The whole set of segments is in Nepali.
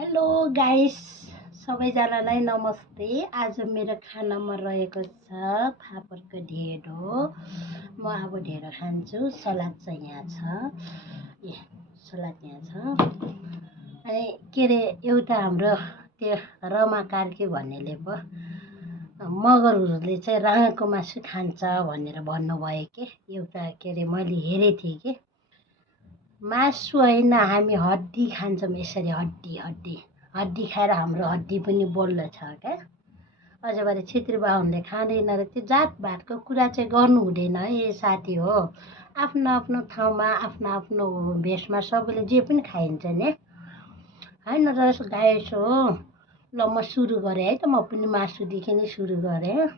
हेलो गाइस, सबैजनालाई नमस्ते। आज मेरो खानामा रहेको छ फापरको ढेँडो। म अब ढेँडो खान्छु। सलाद चाहिँ यहाँ छ। सलाद यहाँ छ। अनि के अरे एउटा हाम्रो त्यो रमा कार्की भन्नेले पो मगरहरूले चाहिँ राँगाको मासु खान्छ भनेर भन्नुभयो के एउटा के अरे मैले हेरेको थिएँ कि मासु होइन, हामी हड्डी खान्छौँ। यसरी हड्डी खाएर हाम्रो हड्डी पनि बल्ल छ क्या। अझबारे छेत्री बाहुनले खाँदैन र त्यो जातभातको कुरा चाहिँ गर्नु हुँदैन है साथी हो। आफ्नो आफ्नो ठाउँमा आफ्नो आफ्नो भेषमा सबैले जे पनि खाइन्छ नि होइन र गाइस हो। ल म सुरु गरेँ है त, म पनि मासुदेखि नै सुरु गरेँ।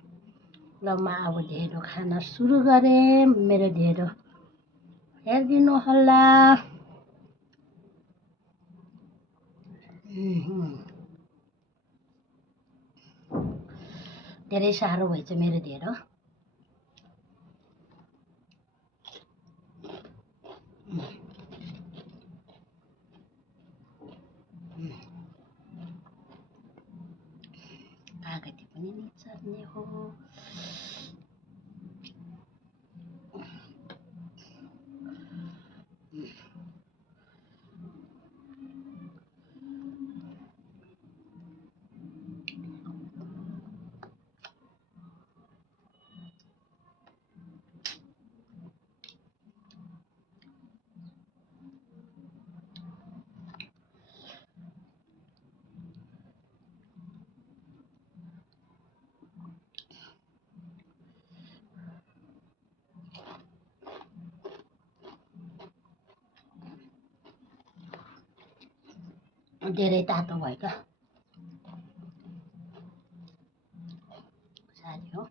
ल म अब ढेँडो खान सुरु गरेँ। मेरो ढेँडो हेरिदिनु होला। धेरै साह्रो भएछ मेरो ढेँडो। कागती पनि निचर्ने हो। धेरै तातो भयो क्या साथी हो।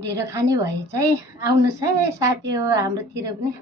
ढेँडो खाने भए चाहिँ आउनुहोस् है साथी हो हाम्रोतिर पनि।